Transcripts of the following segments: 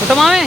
കുട്ടമാമേ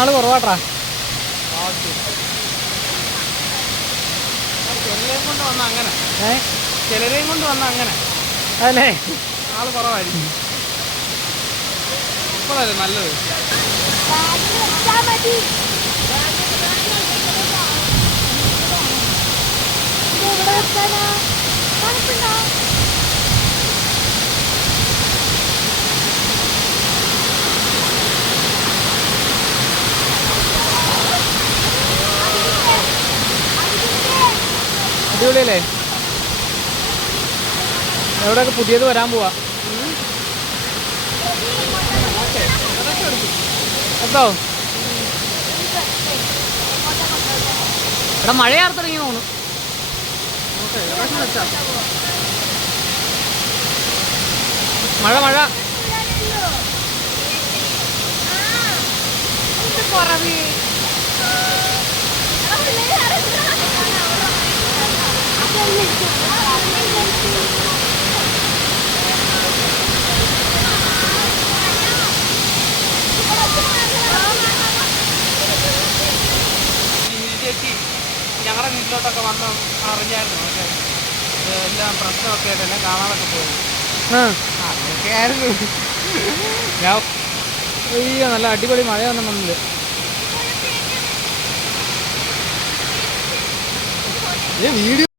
ആള് കുറവാട്ടാ. ചിലരെയും കൊണ്ട് വന്ന അങ്ങനെ ചിലരെയും കൊണ്ട് വന്ന അങ്ങനെ അല്ലേ ആള് കുറവായിരിക്കും. ഇപ്പോഴല്ലേ നല്ലത്. അടിപൊളിയല്ലേ? എവിടെയൊക്കെ പുതിയത് വരാൻ പോവാ. എത്തോ ഇവിടെ മഴയാർ തുടങ്ങി തോന്നുന്നു. മഴ മഴ ചേച്ചി ഞങ്ങളുടെ വീട്ടിലോട്ടൊക്കെ വന്ന് അറിഞ്ഞായിരുന്നു. പക്ഷേ എല്ലാം പ്രശ്നമൊക്കെ ആയിട്ട് എന്നെ കാണാതൊക്കെ പോയി. അങ്ങനെയൊക്കെ ആയിരുന്നു. ഞാൻ അയ്യോ നല്ല അടിപൊളി മഴയൊന്നും വന്നില്ല. വീഡിയോ